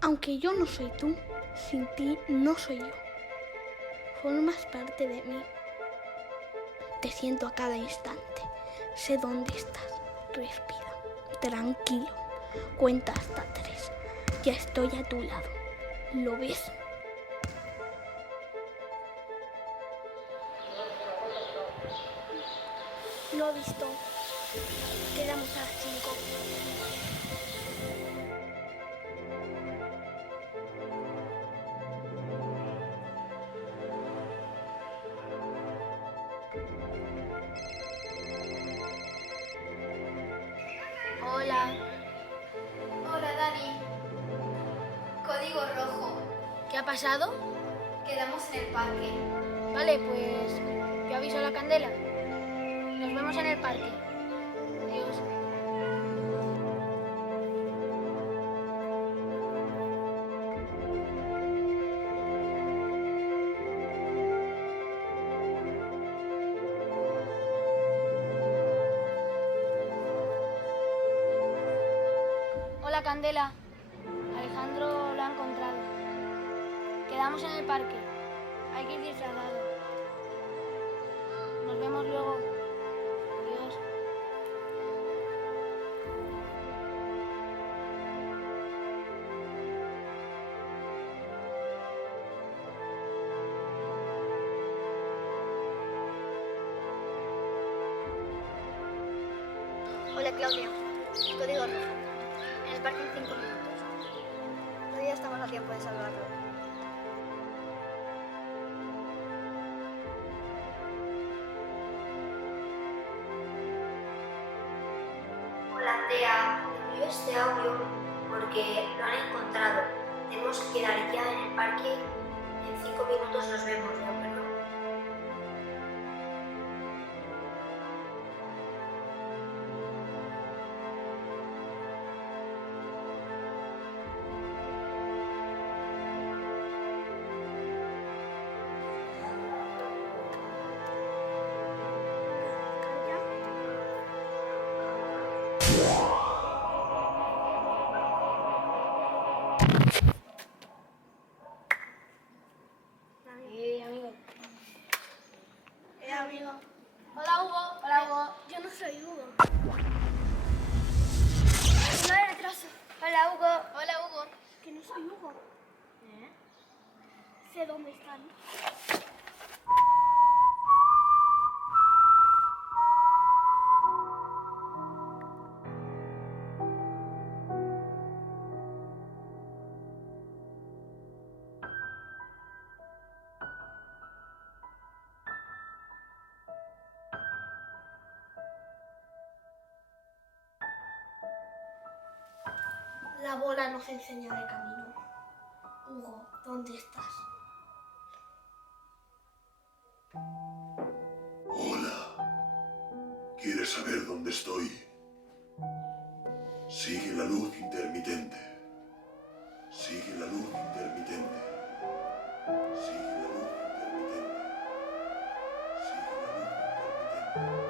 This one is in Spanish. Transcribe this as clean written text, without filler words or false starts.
Aunque yo no soy tú, sin ti no soy yo. Formas parte de mí. Te siento a cada instante. Sé dónde estás. Respira. Tranquilo. Cuenta hasta 3. Ya estoy a tu lado. ¿Lo ves? Lo he visto. Quedamos a las 5. Hola. Hola, Dani. Código rojo. ¿Qué ha pasado? Quedamos en el parque. Vale, pues yo aviso a la Candela. Nos vemos en el parque. Adiós. Hola, Candela. Alejandro lo ha encontrado. Quedamos en el parque. Hay que ir disfrazado. Nos vemos luego. Adiós. Hola, Claudia. Código rojo. En el parque en 5 minutos. Todavía estamos a tiempo de salvarlo. Hola Andrea, te envío este audio porque lo han encontrado. Tenemos que quedar ya en el parque. En 5 minutos nos vemos, ¿de acuerdo? Amigo. Hola, Hugo. Hola, Hugo. Yo no soy Hugo. No hay retraso. Hola, Hugo. Hola, Hugo. Que no soy Hugo. Sé dónde están. La bola nos enseña de camino. Hugo, ¿dónde estás? ¿Quieres saber dónde estoy? Sigue la luz intermitente. Sigue la luz intermitente. Sigue la luz intermitente. Sigue la luz intermitente.